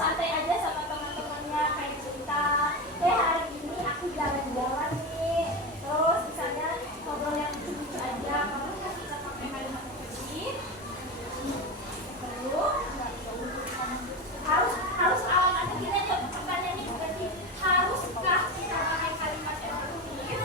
santai aja sama teman-temannya, kayak cerita, hari ini aku jalan-jalan nih, terus misalnya ngobrol yang lucu aja. Kamu kan bisa pakai kalimat seperti terus harus nanti gini aja pertanyaan ini, berarti haruskah kita pakai kalimat efektif?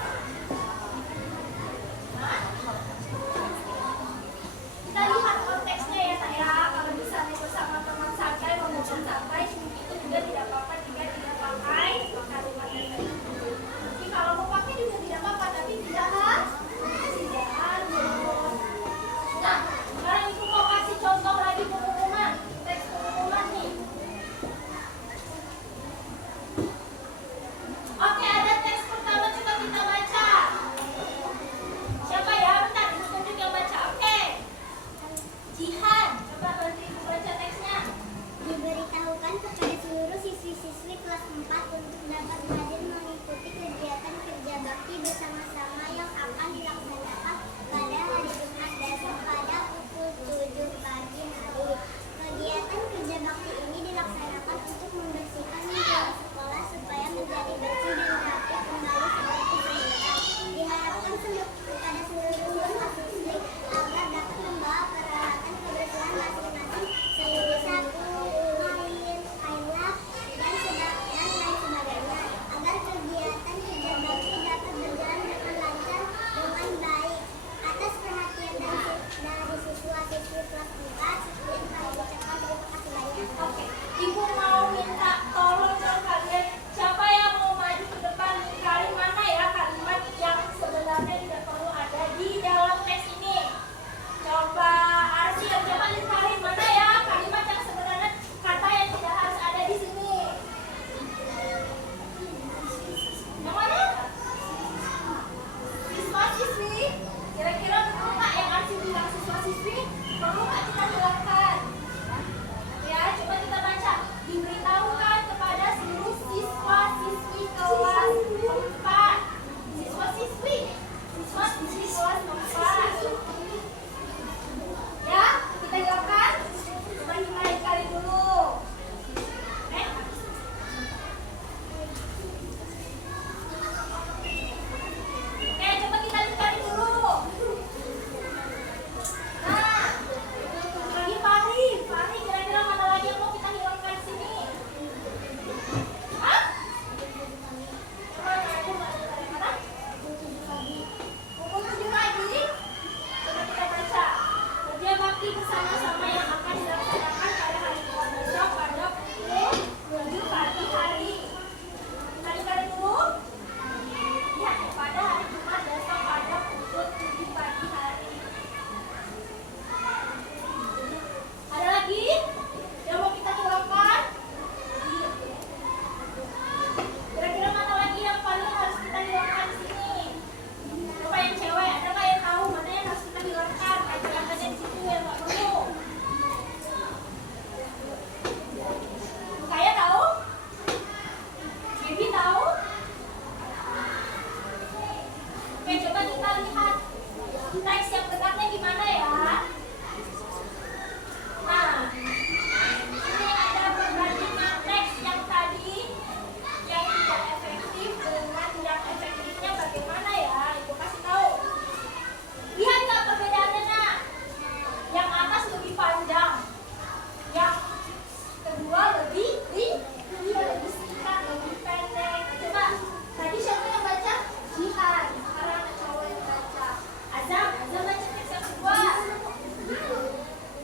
Kita lihat konteksnya ya saya. Kalau misalnya bersama teman santai, ngomong santai, itu juga tidak apa-apa jika tidak pakai kalimat efektif. Jadi kalau mau pakai juga tidak apa-apa, tapi tidak harus. Nah, sekarang ibu mau kasih contoh lagi pengumuman, teks pengumuman nih. Oke, ada teks pertama, coba kita baca. Siapa ya? Bentar, ibu tunjuk yang baca. Oke. Jihan, coba bantu ibu baca teksnya. Diberitahukan kepada seluruh siswi-siswi kelas 4 untuk dapat hadir mengikuti kegiatan kerja bakti bersama-sama yang akan dilaksanakan pada hari Jumat besok pada pukul 7 pagi hari. Kegiatan kerja bakti ini dilaksanakan untuk membersihkan lingkungan sekolah supaya menjadi bersih dan rapi kembali seperti semula. Diharapkan kepada seluruh mahasiswi agar dapat membawa peralatan kebersihan masing-masing seperti sapu, kain, lap, dan lain sebagainya agar kegiatan kerja bakti dapat berjalan dengan lancar dengan baik. Atas perhatian dari siswa-siswi kelas 4, sekian kami ucapkan terima kasih banyak. Oke, ibu mau minta tolong dong kalian, siapa yang mau maju ke depan, kalimat mana ya kalimat yang sebenarnya tidak perlu ada di dalam teks ini. Coba Arsyil, coba lihat mana ya kalimat yang sebenarnya kata yang tidak harus ada di sini. Yang mana? Siswa-siswi. Kira-kira perlu nggak yang Arsyil bilang siswa-siswi? Perlu nggak kita hilangkan? Ya, coba kita baca. Diberitahukan kepada seluruh siswa-siswi kelas 4. Siswa-siswi kelas 4. Ya, kita hilangkan. Coba dimulai kali dulu. Oke, coba kita lihat dulu. Nah, lagi Fahri, kira-kira mana lagi yang mau kita hilangkan sini? Hah? Coba ada mana? Pukul 7 pagi. Coba kita baca. Kerja bakti bersama-sama yang akan dilaksanakan pada hari Jumat besok pada pukul 7 pagi hari. Kita lihat dulu. Ya, pada hari Jumat besok pada pukul 7 pagi hari. Ada lagi yang mau kita hilangkan? Kira-kira mana lagi yang paling harus kita hilangkan di sini? Coba yang cewek, ada nggak yang tahu mana yang harus kita hilangkan? Yang ada di situ yang nggak perlu. Kaya tahu? Baby tahu? Oke, coba kita lihat teks yang benarnya gimana ya. Nah, ini ada perbandingan teks yang tadi yang tidak efektif dengan yang efektifnya bagaimana ya. Ibu kasih tahu. Lihat nggak perbedaannya nak? Yang atas lebih panjang, yang kedua lebih singkat, lebih pendek. Coba tadi siapa yang baca? Jihan. Sekarang ada cowok yang baca. Azam baca teks yang kedua.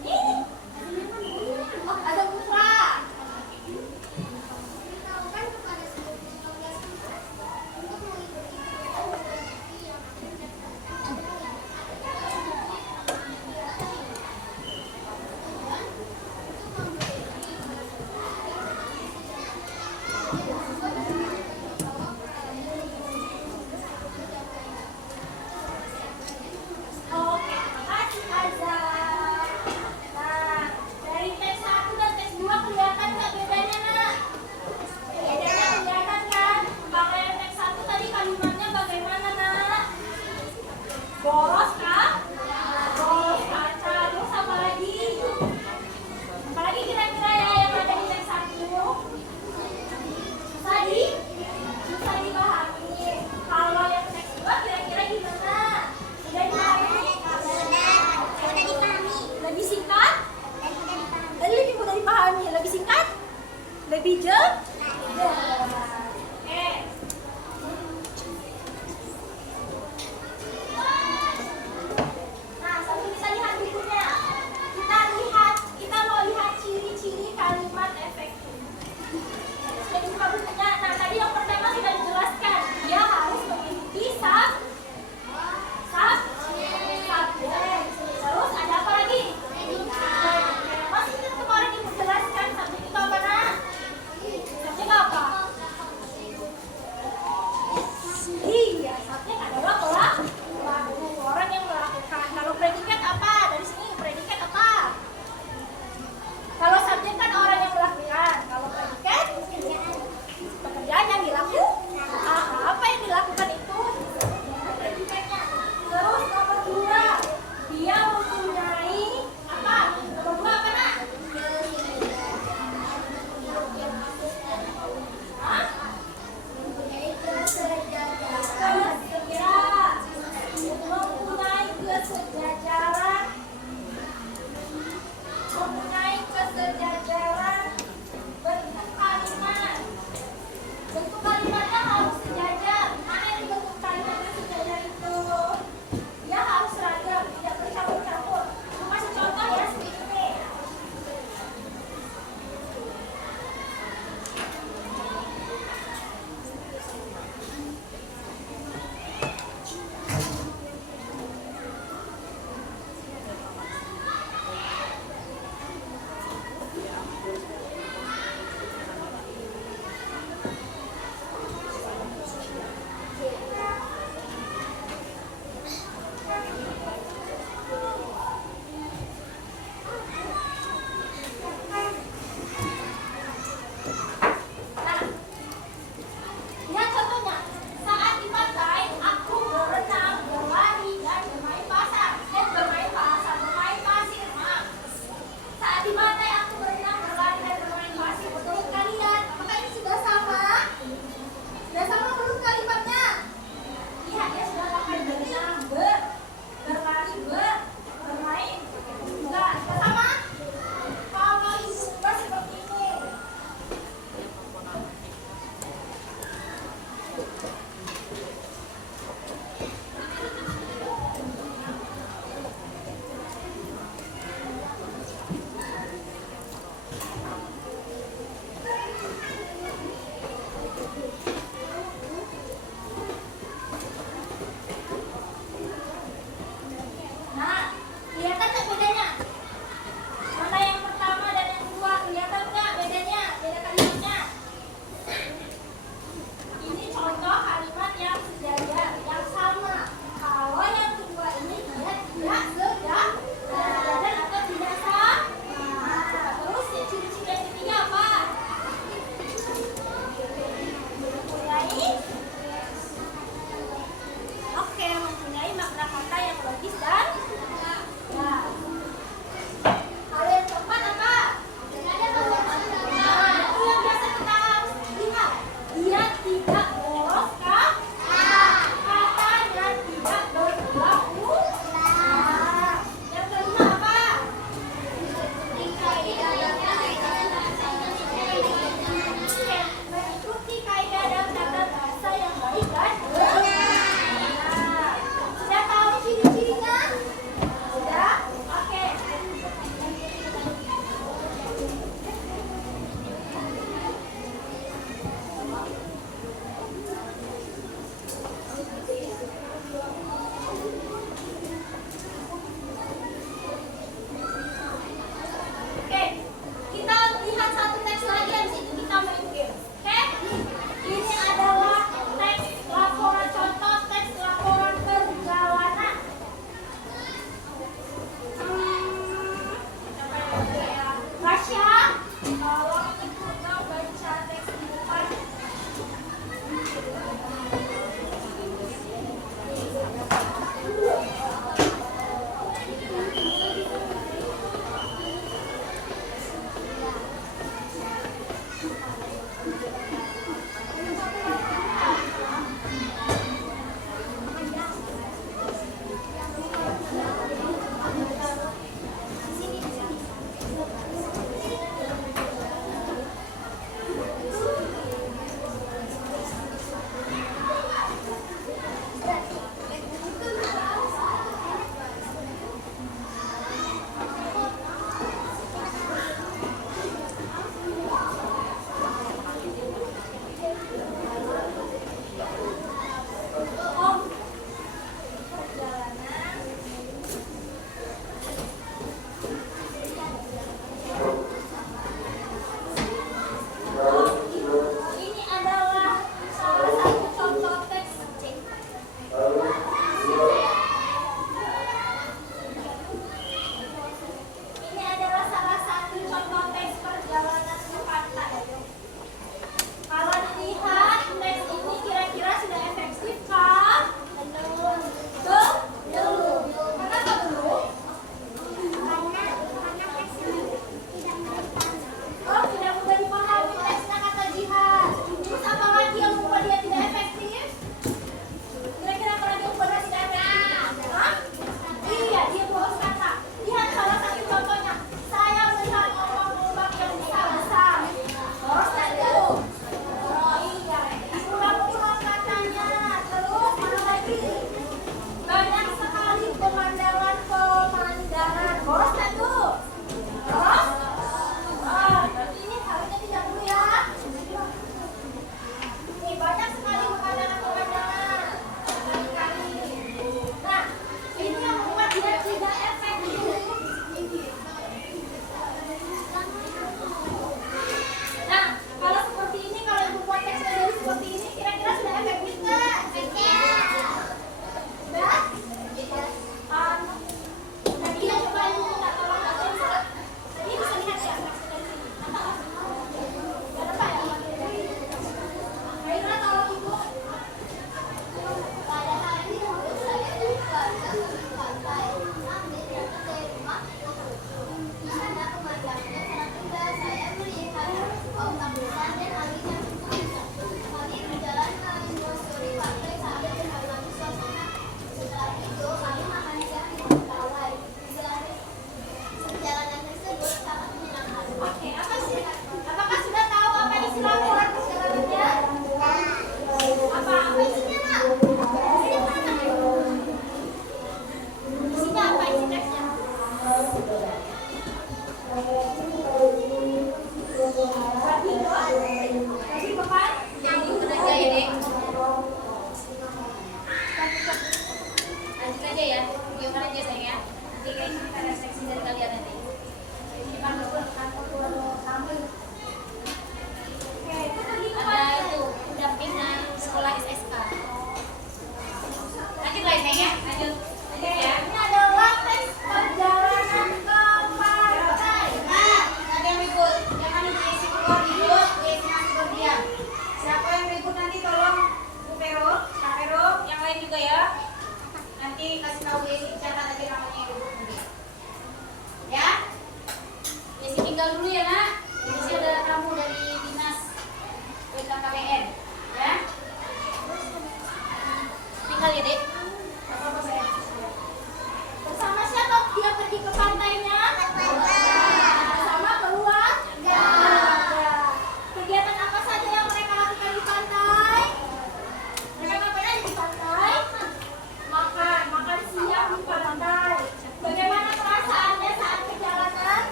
Ini ada Putra. Diberitahukan kepada seluruh siswa kelas 4 untuk mengikuti kegiatan kerja bakti yang akan dilaksanakan pada hari Oke, makasih Azam. Nah, dari teks 1 dan teks 2 kelihatan nggak bedanya nak? Bedanya kelihatan kan? Kalau yang teks 1 tadi kalimatnya bagaimana nak? Boros kah? Boros kaca. Terus apa lagi? Apa lagi kira-kira ya yang ada di teks 1? lebih jelas. Oke. Nah, sambil kita lihat bukunya, kita mau lihat ciri-ciri kalimat efektif. Jadi buka bukunya. Nah, tadi yang pertama sudah dijelaskan, dia harus memiliki subjek. Terus ada apa lagi? Masih ingat kemarin ibu jelaskan subjek itu apa, Nak?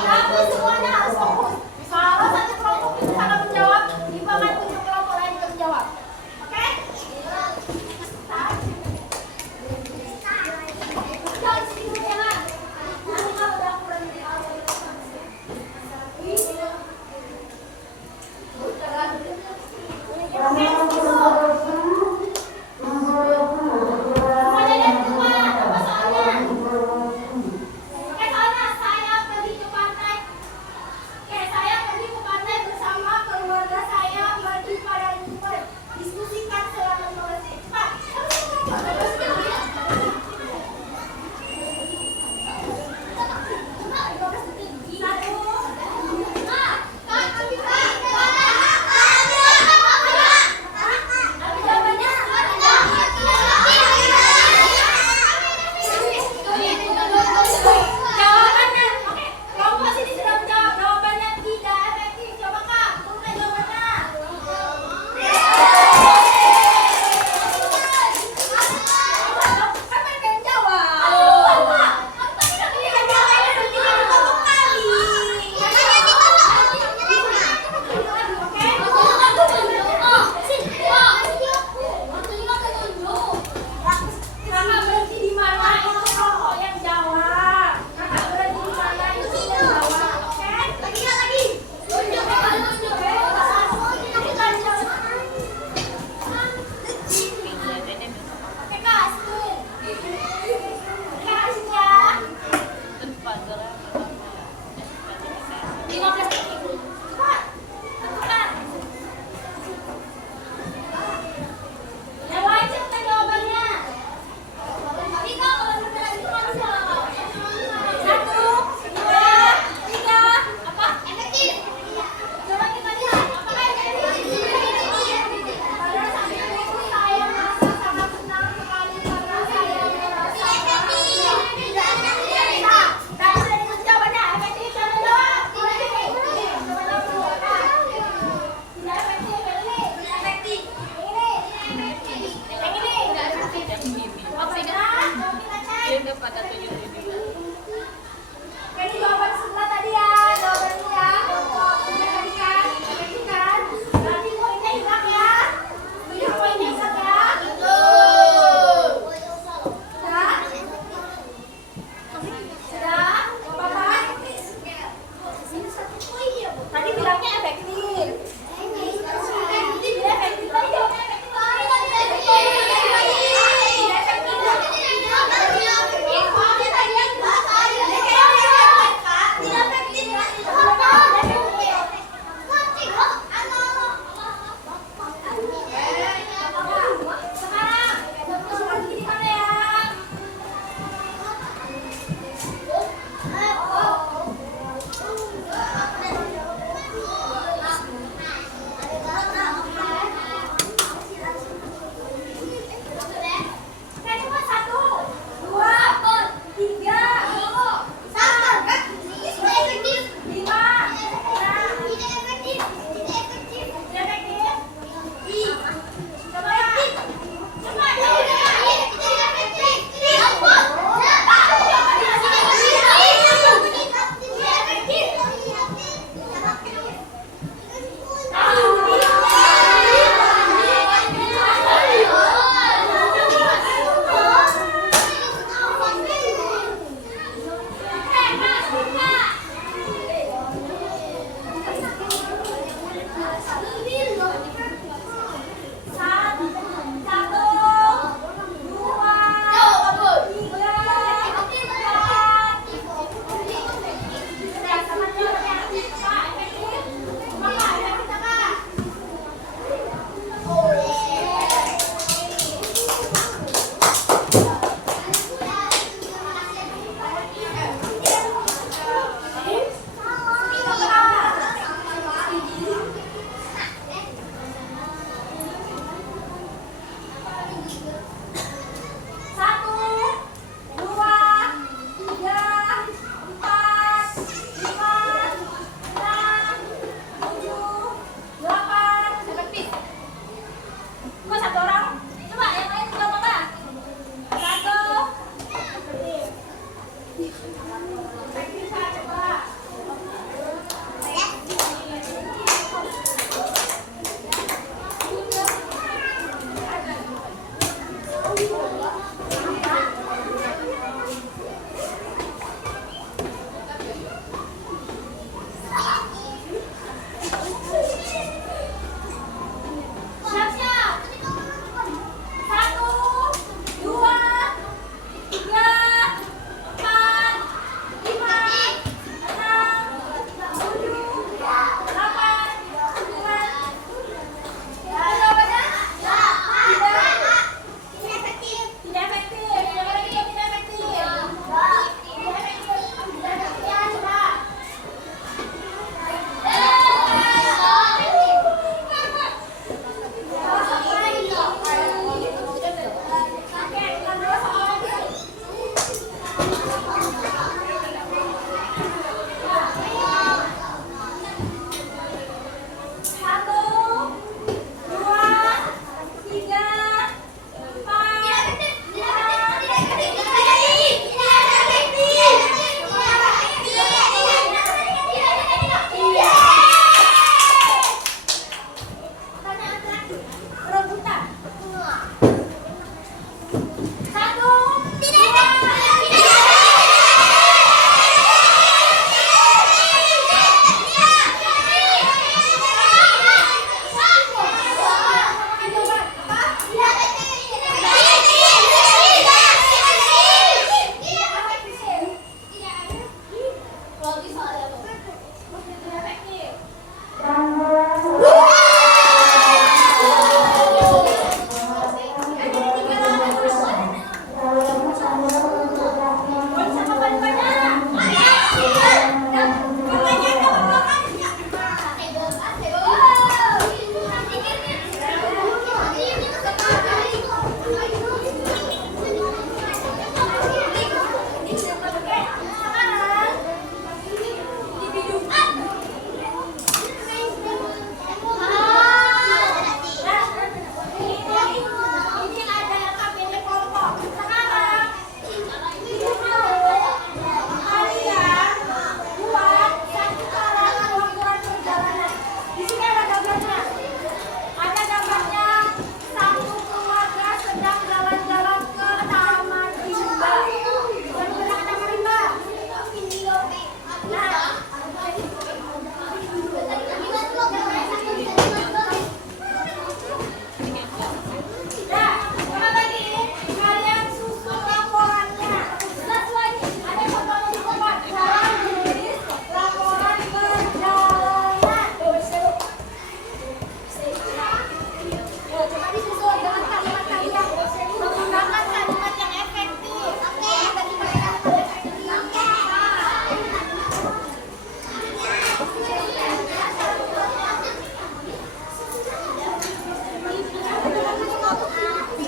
kamu semuanya harus fokus. Kalau satu kelompok itu salah menjawab, dibangun untuk kelompok lain untuk menjawab. Oke? Jangan sedih jangan. Nanti kamu udah kurang di awal. Semuanya lihat semua, apa soalnya? Oke, soalnya saya pergi ke pantai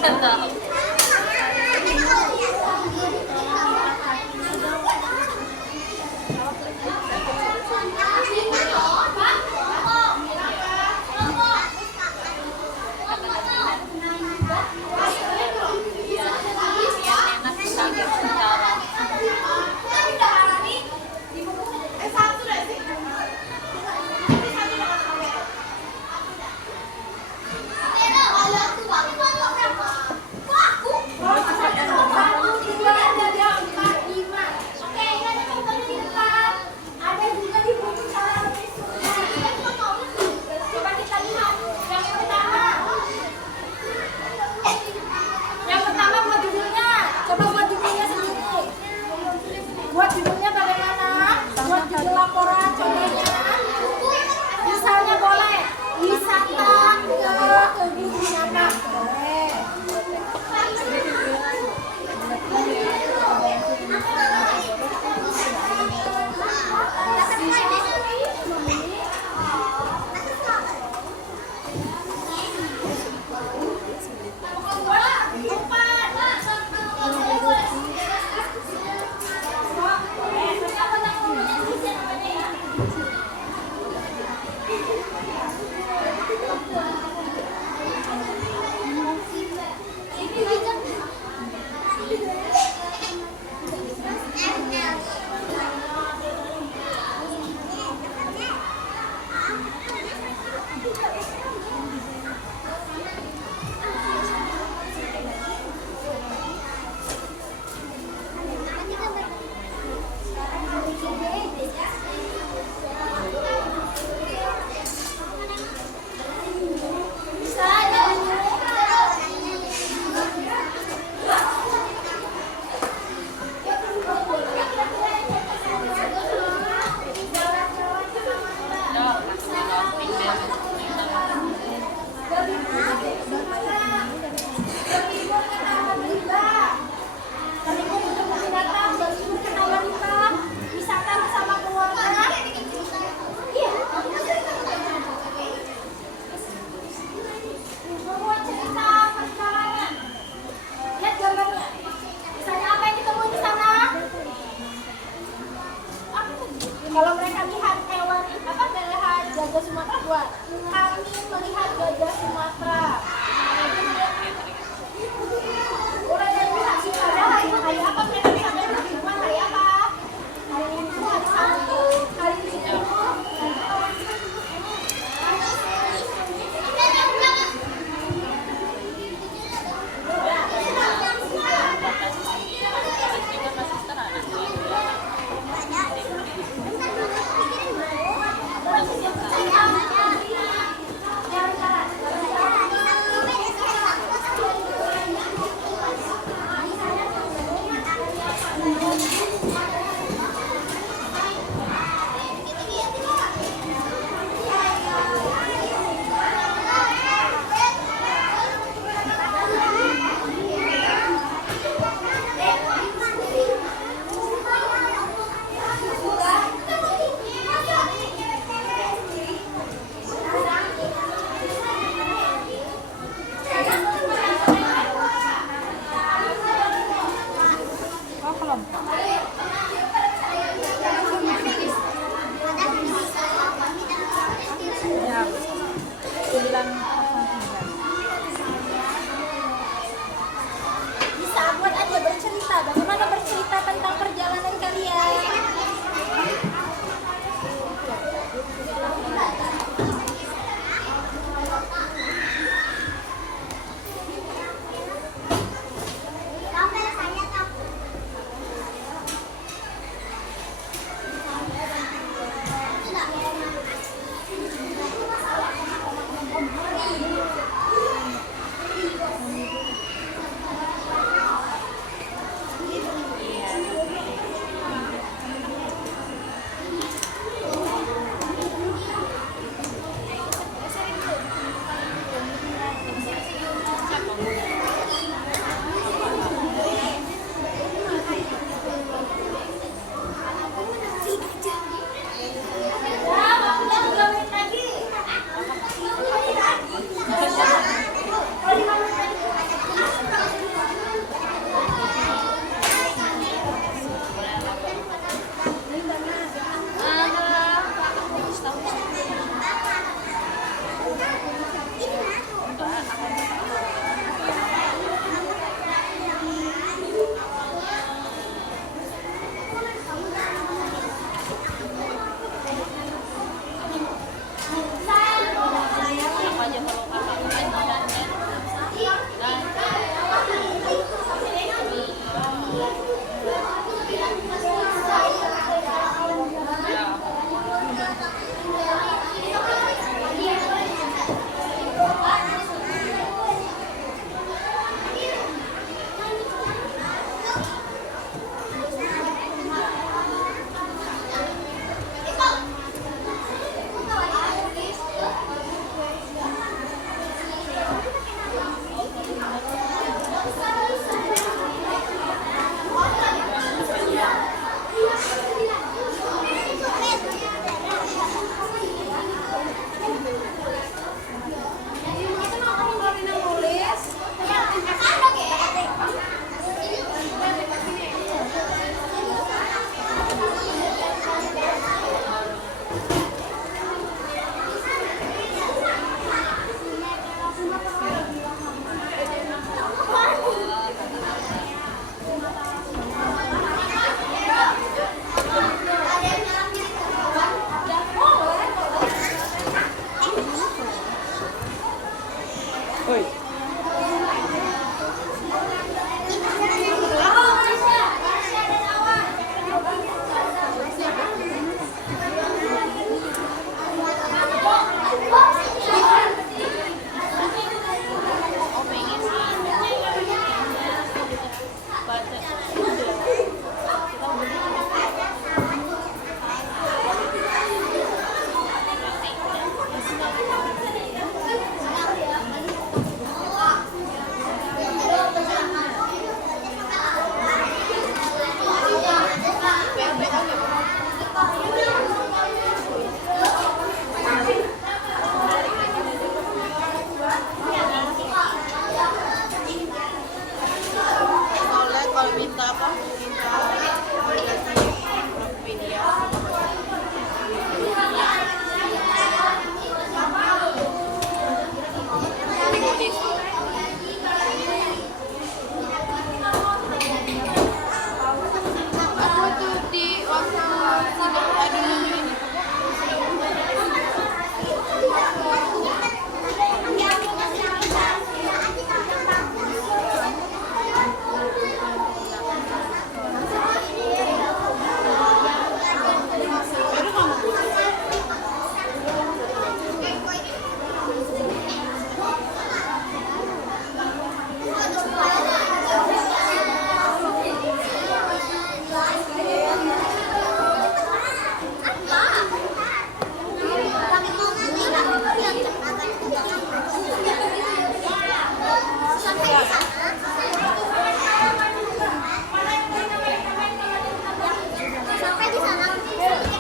Nggak tahu. Biar enak kita secara. Ada juga di buku cara menyusunnya. Coba kita lihat yang pertama. Yang pertama buat judulnya. Coba buat judulnya sendiri. Buat judulnya bagaimana? Buat judul laporan contohnya. Misalnya boleh wisata ke kebun binatang. Boleh. Buat minta apa? Minta aplikasi Tokopedia. Aku tuh di waktu sidang ada ini. Sampai di sana cek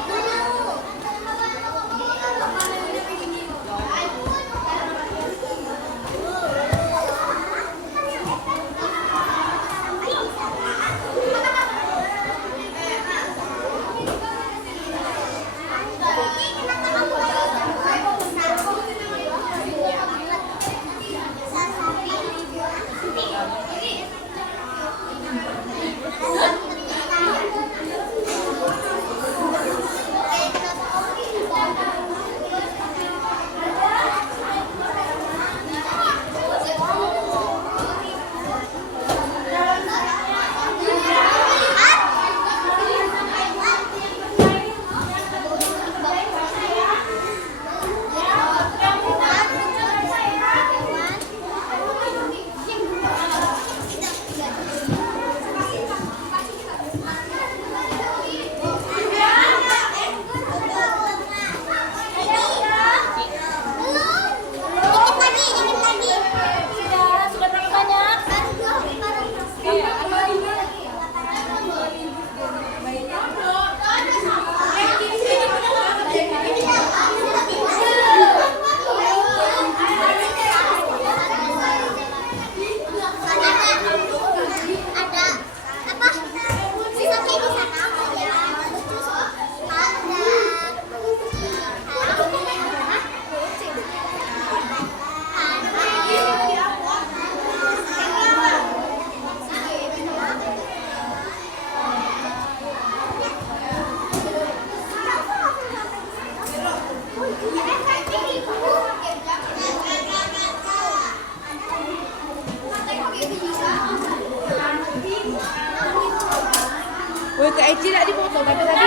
dulu. Sudah berapa banyak? Ada apa? Sampai di sana ada Woi, Kak Eci tidak dipoto tapi tadi.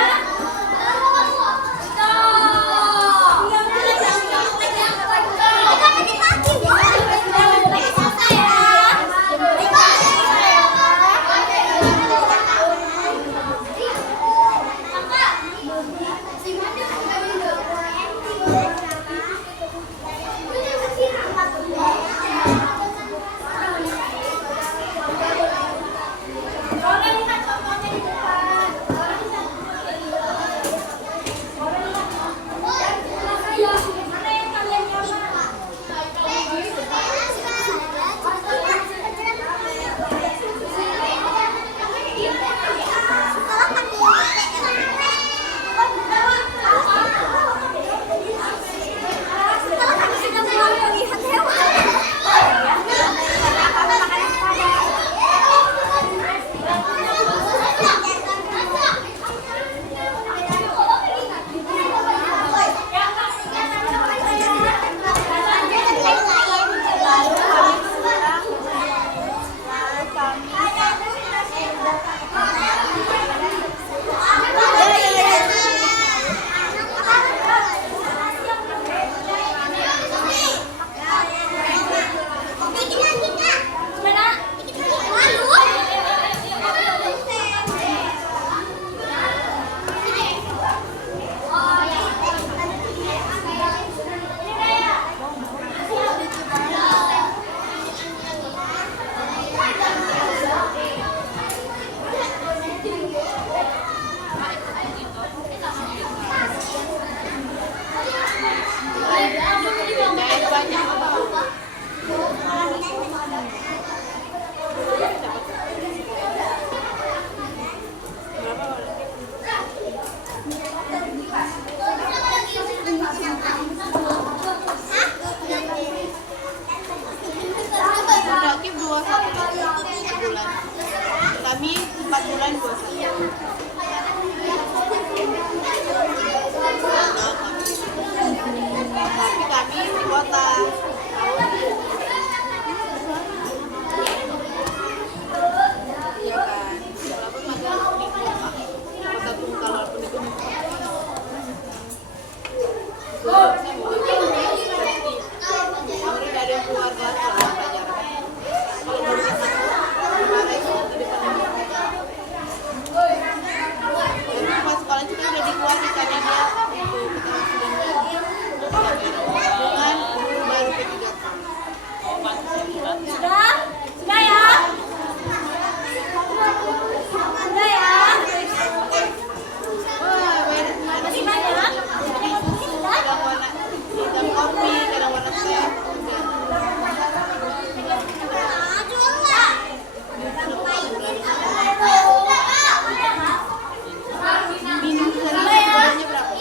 Boleh lihat contohnya di depan. bulan puasa. Tapi kami di kota. Iya kan. Kota Tunggal walaupun itu Kemudian ada yang keluar kelas kalau pelajaran. Kalau murid satu, gimana itu lebih penting. Jadi pas sekolah itu kan udah dikeluarin karena dia untuk keterampilan dengan guru baru P3K. Sudah? Sudah ya? Sudah ya? Wah, Masih banyak? kadang warna hitam kopi, kadang warna teh. Minum sehari harganya berapa?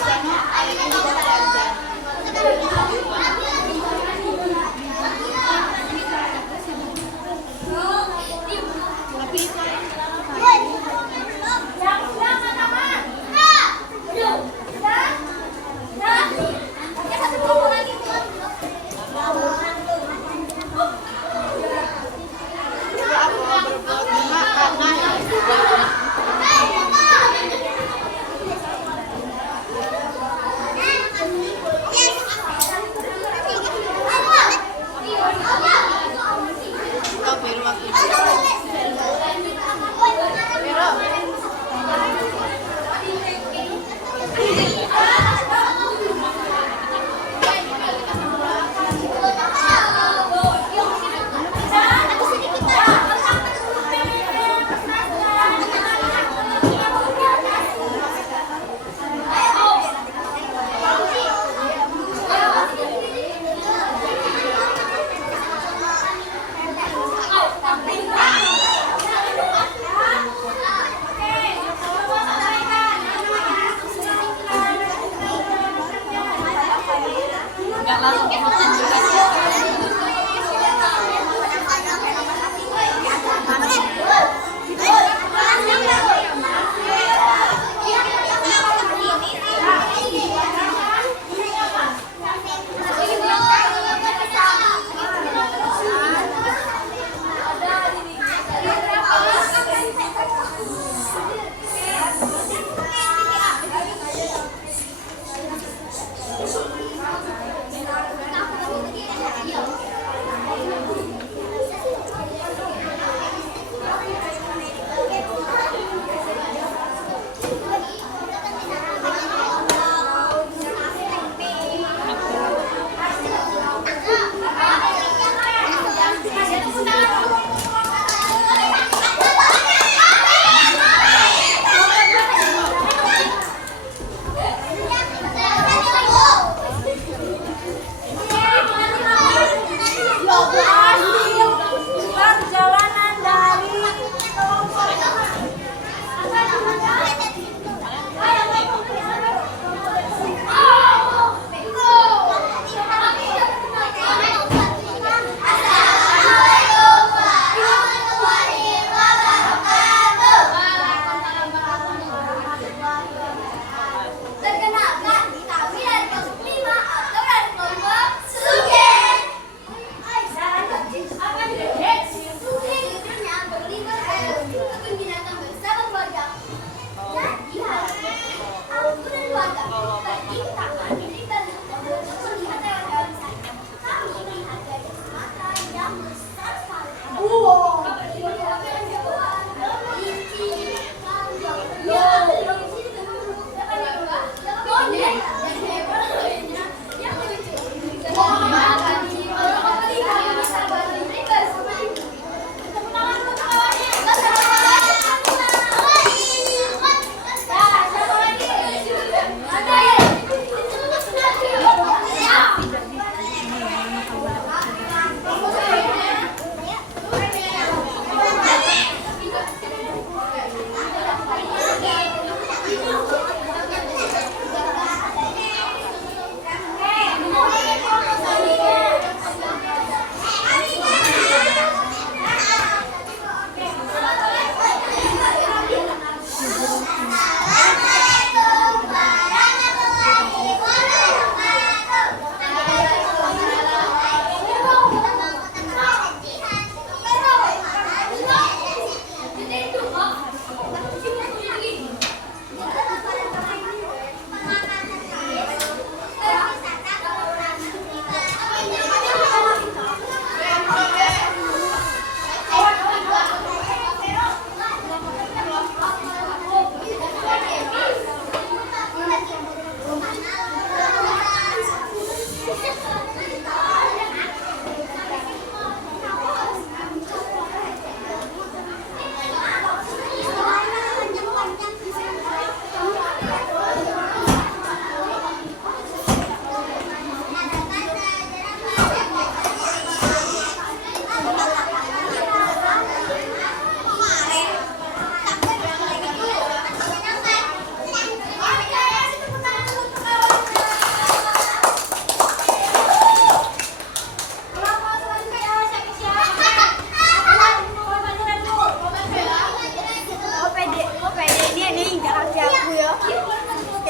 Sana ada yang juga pelajar. Tapi itu apa berbuat lima karena kau baru waktu itu. Nggak langsung ikutin juga sih. Perjalanan dari Perkenalkan, kami dari kelas 5 atau dari kelompok Sugen. Apa Sugen? Sugen itu yang berlima kebun binatang bersama keluarga. Jadi aku dan keluarga pergi ke taman dan melihat hewan-hewan saja. Kami melihat gajah Sumatera yang besar sekali. Wow.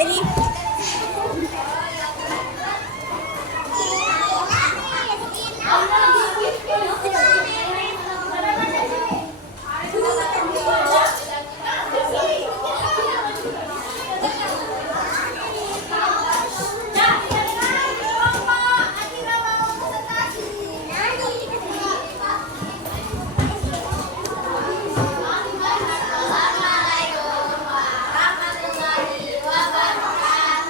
Jadi Warahmatullahi wabarakatuh.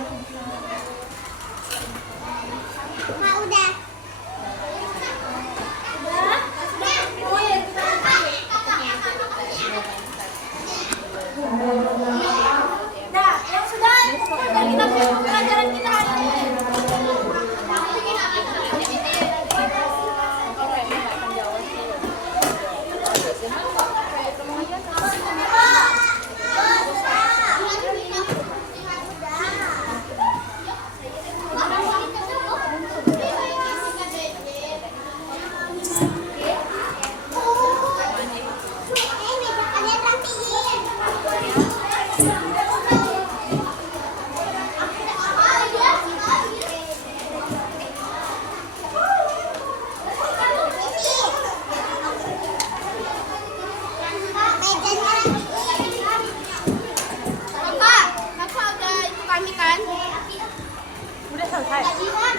Kak, udah. Udah? Oh ya, nah, yang sudah kumpul dan kita pelajaran kita hari ini. Meja kalian rapiin. Kakak udah itu kami kan? Udah selesai.